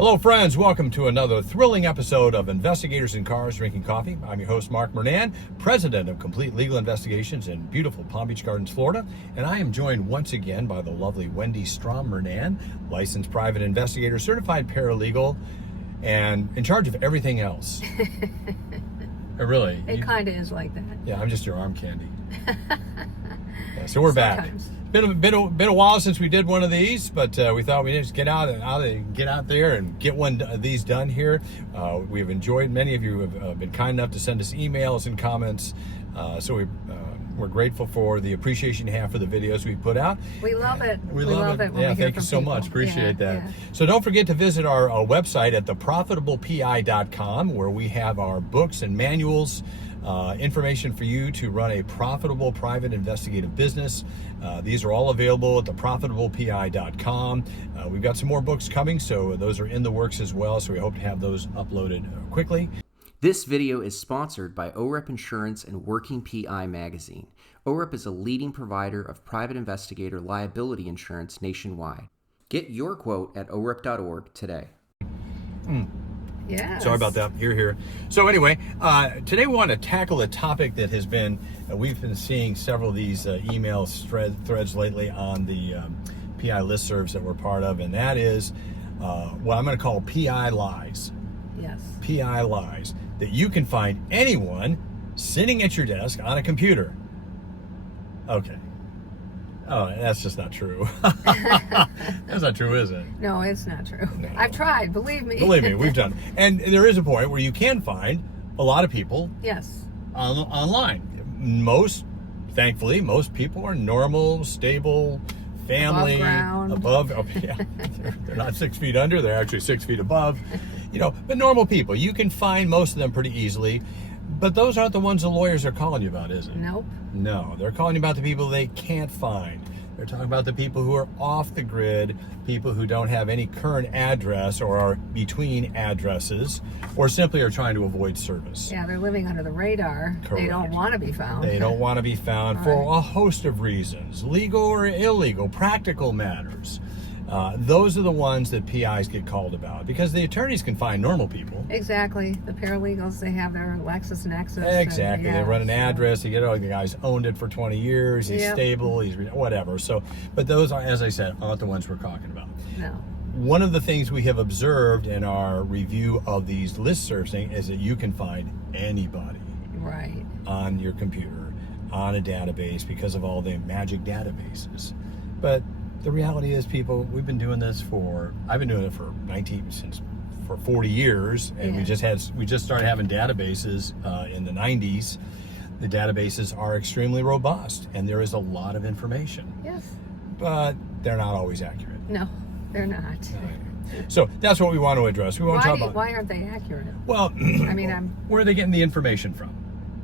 Hello friends, welcome to another thrilling episode of Investigators in Cars Drinking Coffee. I'm your host Mark Murnan, president of Complete Legal Investigations in beautiful Palm Beach Gardens, Florida. And I am joined once again by the lovely Wendy Strom Murnan, licensed private investigator, certified paralegal, and in charge of everything else. Really. It kind of is like that. Yeah, I'm just your arm candy. Yeah, so we're Sometimes. back. Been a while since we did one of these, but we thought we'd just get out there and get one of these done here. We've enjoyed. Many of you have been kind enough to send us emails and comments, so we're grateful for the appreciation you have for the videos we put out. We love it. We love it. when Yeah, we hear thank you from so people. much. Appreciate that. Yeah. So don't forget to visit our website at theprofitablepi.com, where we have our books and manuals, information for you to run a profitable private investigative business. These are all available at theprofitablepi.com. We've got some more books coming, so those are in the works as well, so we hope to have those uploaded quickly. This video is sponsored by OREP Insurance and Working PI Magazine. OREP is a leading provider of private investigator liability insurance nationwide. Get your quote at orep.org today. Yes. Sorry about that. You're here. So anyway, today we want to tackle a topic that has been, we've been seeing several of these email threads lately on the PI listservs that we're part of, and that is what I'm going to call PI lies. Yes. PI lies. That you can find anyone sitting at your desk on a computer. Okay. Oh, that's just not true. That's not true, is it? No, it's not true. No. I've tried, believe me. Believe me, we've done. And there is a point where you can find a lot of people Yes. online. Thankfully, most people are normal, stable, family, Above ground. yeah, they're not 6 feet under, they're actually 6 feet above, but normal people. You can find most of them pretty easily, but those aren't the ones the lawyers are calling you about, is it? Nope. No, they're calling you about the people they can't find. They're talking about the people who are off the grid, people who don't have any current address or are between addresses, or simply are trying to avoid service. Yeah, they're living under the radar. Correct. They don't want to be found. They don't want to be found for a host of reasons, legal or illegal, practical matters. Those are the ones that PIs get called about, because the attorneys can find normal people. Exactly. The paralegals, they have their LexisNexis. Exactly. And, They run an so- address. The guy's owned it for 20 years. He's Yep. stable. He's whatever. So, but those are, as I said, aren't the ones we're talking about. No. One of the things we have observed in our review of these listservs is that you can find anybody Right. on your computer, on a database, because of all the magic databases. But the reality is, people, I've been doing it for 40 years, and Yeah. we just started having databases in the 90s. The databases are extremely robust, and there is a lot of information, Yes. but they're not always accurate. No, they're not. So that's what we want to address. We want to talk about. Why aren't they accurate? Well, I mean, where are they getting the information from?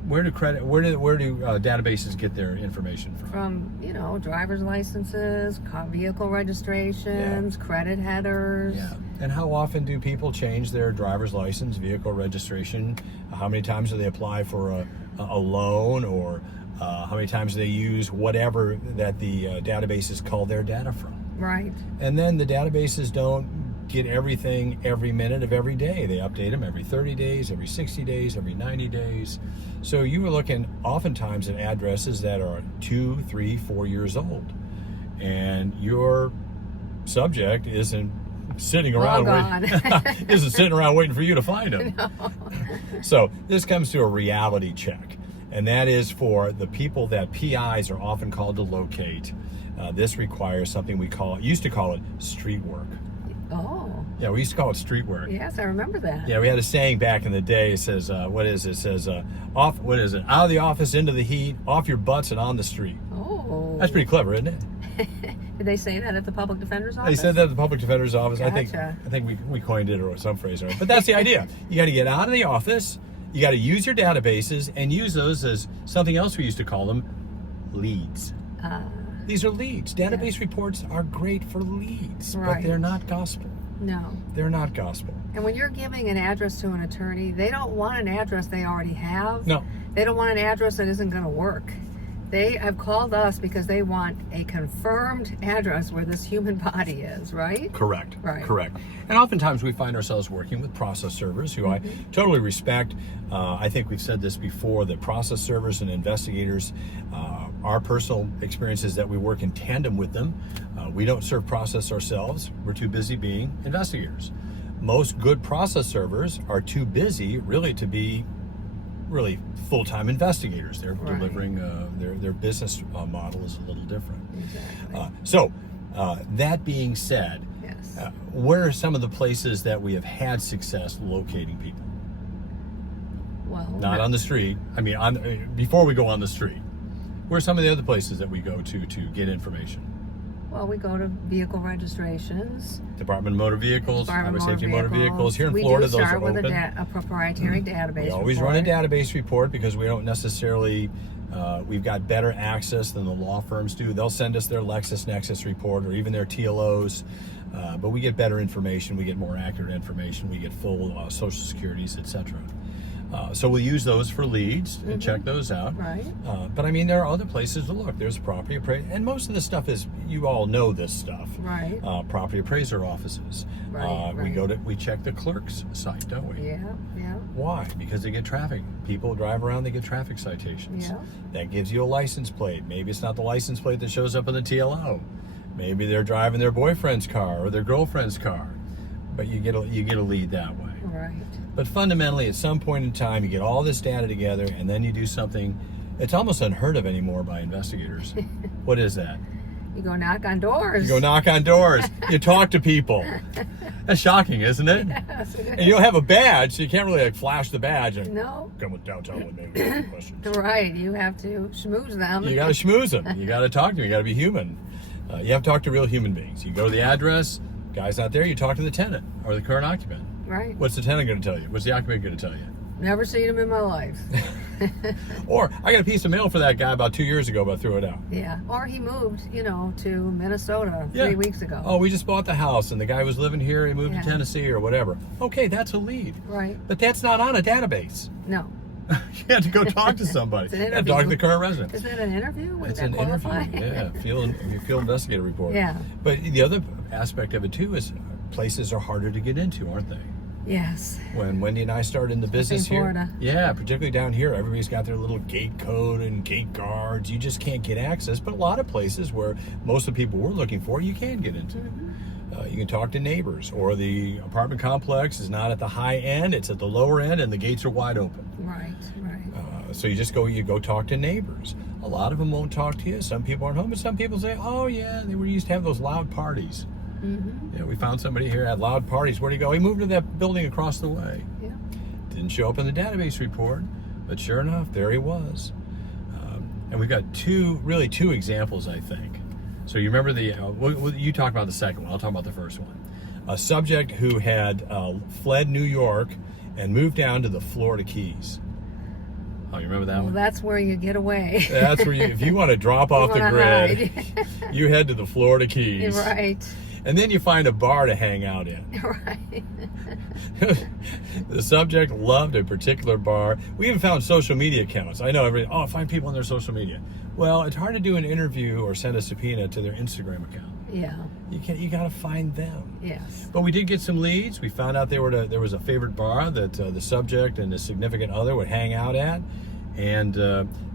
Where do databases get their information from? driver's licenses, vehicle registrations, credit headers. Yeah. And how often do people change their driver's license, vehicle registration? How many times do they apply for a loan, or how many times do they use whatever that the databases call their data from? Right. And then the databases don't get everything every minute of every day. They update them every 30 days, every 60 days, every 90 days. So you were looking oftentimes at addresses that are 2, 3, 4 years old. And your subject isn't sitting around waiting for you to find them. No. So this comes to a reality check. And that is for the people that PIs are often called to locate. This requires something used to call it street work. Oh. Yeah, we used to call it street work. Yes, I remember that. Yeah, we had a saying back in the day. It says, out of the office, into the heat, off your butts and on the street. Oh. That's pretty clever, isn't it? Did they say that at the public defender's office? They said that at the public defender's office. Gotcha. I think we coined it, or some phrase, right? But that's the idea. You got to get out of the office. You got to use your databases and use those as something else we used to call them, leads. These are leads. Database reports are great for leads, but Right. they're not gospel. No. They're not gospel. And when you're giving an address to an attorney, they don't want an address they already have. No. They don't want an address that isn't going to work. They have called us because they want a confirmed address where this human body is, right? Correct. Right. Correct. And oftentimes we find ourselves working with process servers who I totally respect. I think we've said this before, that process servers and investigators, our personal experience is that we work in tandem with them. We don't serve process ourselves. We're too busy being investigators. Most good process servers are too busy really to be really full-time investigators. They're Right. delivering, their business model is a little different. Exactly. So that being said, Yes. where are some of the places that we have had success locating people? Well, Not on the street. I mean, before we go on the street, where are some of the other places that we go to get information? well, we go to vehicle registrations. Department of Motor Vehicles, Department Highway of Safety Motor Motor Vehicles. Here in We Florida, do those are start with open. a proprietary database. We always run a report. database report because we don't necessarily, we've got better access than the law firms do. They'll send us their LexisNexis report or even their TLOs, but we get better information, we get more accurate information, we get full social securities, etc. So we'll use those for leads and check those out. Right. But I mean, there are other places to look. There's property appraiser, and most of this stuff is, you all know this stuff. Right. Property appraiser offices. Right, We check the clerk's site, don't we? Yeah, yeah. Why? Because they get traffic. People drive around, they get traffic citations. Yeah. That gives you a license plate. Maybe it's not the license plate that shows up in the TLO. Maybe they're driving their boyfriend's car or their girlfriend's car. But you get a lead that way. Right. But fundamentally, at some point in time, you get all this data together and then you do something it's almost unheard of anymore by investigators. What is that? You go knock on doors. You go knock on doors. You talk to people. That's shocking, isn't it? Yes, it And is. you don't have a badge, so you can't really like flash the badge and No. come with downtown with me with questions. Right. You have to schmooze them. You got to schmooze them. You got to talk to them. You got to be human. You have to talk to real human beings. You go to the address, guy's not there, you talk to the tenant or the current occupant. Right. What's the tenant going to tell you? What's the occupant going to tell you? Never seen him in my life. Or, I got a piece of mail for that guy about 2 years ago, but I threw it out. Yeah. Or he moved, to Minnesota Yeah. 3 weeks ago. Oh, we just bought the house and the guy was living here, he moved Yeah. to Tennessee or whatever. Okay, that's a lead. Right. But that's not on a database. No. You have to go talk to somebody. It's an You have to talk to the current resident. Is that an interview? Would It's that an qualify? interview, yeah. Field investigator report. Yeah. But the other aspect of it too is places are harder to get into, aren't they? Yes. When Wendy and I started in the business here, Florida. yeah, particularly down here, everybody's got their little gate code and gate guards. You just can't get access. But a lot of places where most of the people we're looking for, you can get into. You can talk to neighbors, or the apartment complex is not at the high end; it's at the lower end, and the gates are wide open. Right. Right. So you go talk to neighbors. A lot of them won't talk to you. Some people aren't home, but some people say, "Oh yeah, they used to have those loud parties." Mm-hmm. Yeah, we found somebody here at loud parties. Where'd he go? He moved to that building across the way. Yeah. Didn't show up in the database report, but sure enough, there he was. And we've got two examples, I think. So you remember you talk about the second one. I'll talk about the first one. A subject who had fled New York and moved down to the Florida Keys. Oh, you remember that Well, one? that's where you get away. That's where if you want to drop off the wanna grid, hide. you head to the Florida Keys. Right. And then you find a bar to hang out in. Right. The subject loved a particular bar. We even found social media accounts. I know find people on their social media. Well, it's hard to do an interview or send a subpoena to their Instagram account. Yeah. You got to find them. Yes. But we did get some leads. We found out there was a favorite bar that the subject and his significant other would hang out at. And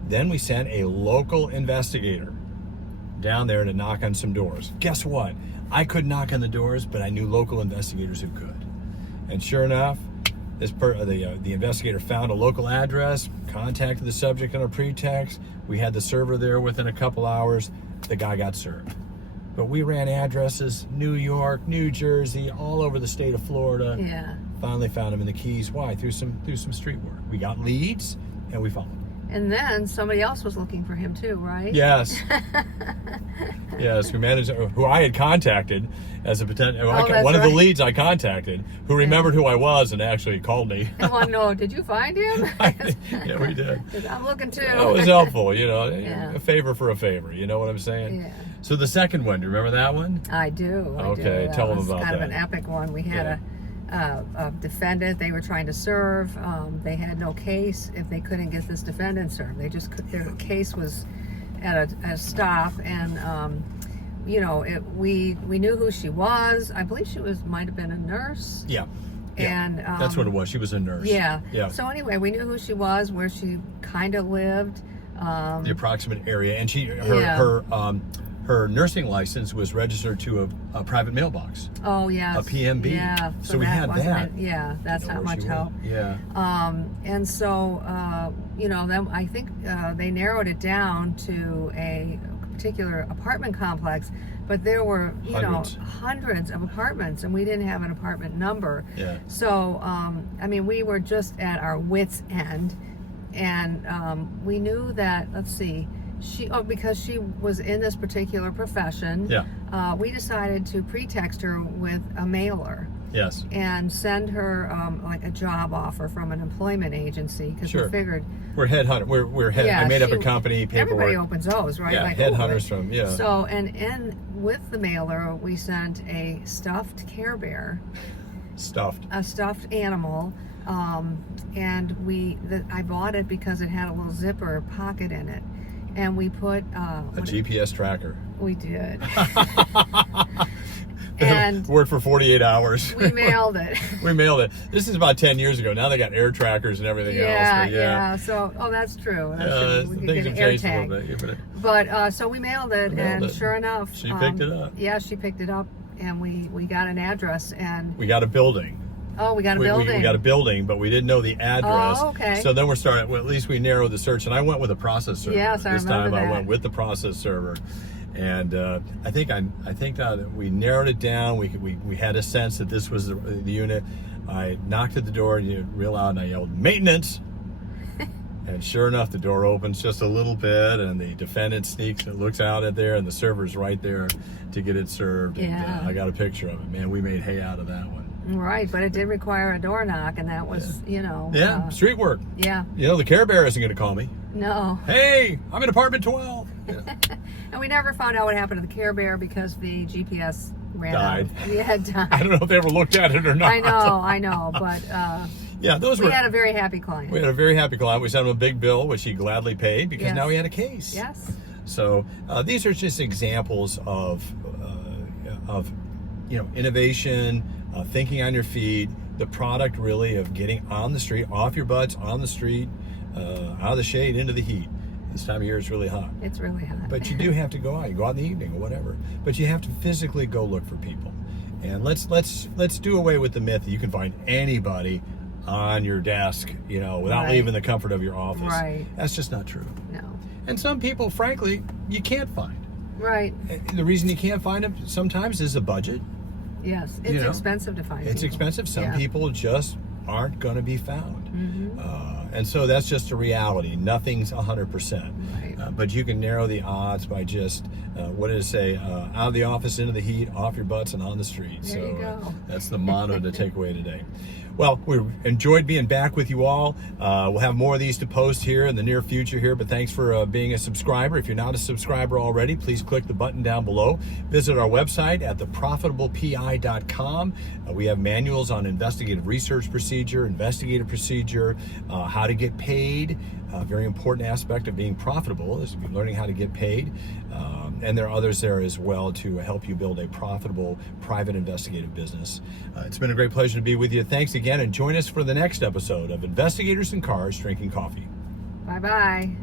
then we sent a local investigator down there to knock on some doors. Guess what? I couldn't knock on the doors, but I knew local investigators who could. And sure enough, the investigator found a local address, contacted the subject on a pretext. We had the server there within a couple hours. The guy got served. But we ran addresses, New York, New Jersey, all over the state of Florida. Yeah. Finally found him in the Keys. Why? Through some street work. We got leads and we followed him. And then somebody else was looking for him too, right? Yes. Yes, who I had contacted as a potential, that's one of the right. leads I contacted, who remembered who I was and actually called me. I want to know, did you find him? Yeah, we did. 'Cause I'm looking too. That was helpful, Yeah. a favor for a favor, you know what I'm saying? Yeah. So the second one, do you remember that one? I do. Okay, That tell them was about kind that. of an epic one. We had a defendant they were trying to serve. They had no case if they couldn't get this defendant served. Their case was at a stop, and you know, we knew who she was. I believe she might have been a nurse. Yeah. Yeah. And that's what it was. She was a nurse. Yeah. Yeah. So anyway, we knew who she was, where she kind of lived. The approximate area, and her nursing license was registered to a private mailbox. Oh yeah. A PMB. Yeah. So we had that. Yeah, that's not much help. Yeah. And so you know, then I think they narrowed it down to a particular apartment complex, but there were hundreds of apartments, and we didn't have an apartment number. Yeah. So I mean, we were just at our wits' end, and we knew that, let's see, because she was in this particular profession. Yeah. We decided to pretext her with a mailer. Yes. And send her like a job offer from an employment agency, because we figured we're headhunter. I made up a company, paperwork. Everybody opens those, right? Yeah, like, headhunters from So and with the mailer, we sent a stuffed Care Bear. A stuffed animal, and I bought it because it had a little zipper pocket in it, and we put a GPS tracker. We did. And worked for 48 hours. We mailed it. We mailed it. This is about 10 years ago. Now they got air trackers and everything else. Yeah. So, that's true. We could things get have an air changed tag. a little bit. But so we mailed it, and sure enough, she picked it up. Yeah, she picked it up, and we got an address, and we got a building. Oh, we got a building. We got a building, but we didn't know the address. Oh, okay. So then we're starting. Well, at least we narrowed the search, and I went with a process server. Yes, I remember that. I went with the process server, and I think that we narrowed it down. We had a sense that this was the unit. I knocked at the door real loud, and I yelled, "Maintenance!" And sure enough, the door opens just a little bit, and the defendant sneaks and looks out at there, and the server's right there to get it served. Yeah. And I got a picture of it. Man, we made hay out of that one. Right, but it did require a door knock, and that was, Yeah, street work. Yeah. The Care Bear isn't going to call me. No. Hey, I'm in apartment 12. Yeah. And we never found out what happened to the Care Bear because the GPS ran Died. out. Yeah, died. I don't know if they ever looked at it or not. I know, but yeah, we had a very happy client. We had a very happy client. We sent him a big bill, which he gladly paid because now he had a case. Yes. So these are just examples of innovation, thinking on your feet, the product really of getting on the street, off your butts, on the street, out of the shade, into the heat. This time of year it's really hot. It's really hot. But you do have to go out. You go out in the evening or whatever. But you have to physically go look for people. And let's do away with the myth that you can find anybody on your desk, without leaving the comfort of your office. Right. That's just not true. No. And some people, frankly, you can't find. Right. The reason you can't find them sometimes is the budget. Yes, it's expensive to find. It's expensive. Some people just aren't going to be found. Mm-hmm. And so that's just a reality. Nothing's 100%. Right. But you can narrow the odds by just, what did it say? Out of the office, into the heat, off your butts, and on the street. There you go. That's the motto to take away today. Well, we enjoyed being back with you all. We'll have more of these to post here in the near future here, but thanks for being a subscriber. If you're not a subscriber already, please click the button down below. Visit our website at theprofitablepi.com. We have manuals on investigative research procedure, investigative procedure, how to get paid. A very important aspect of being profitable is learning how to get paid. And there are others there as well to help you build a profitable private investigative business. It's been a great pleasure to be with you. Thanks again, and join us for the next episode of Investigators in Cars Drinking Coffee. Bye-bye.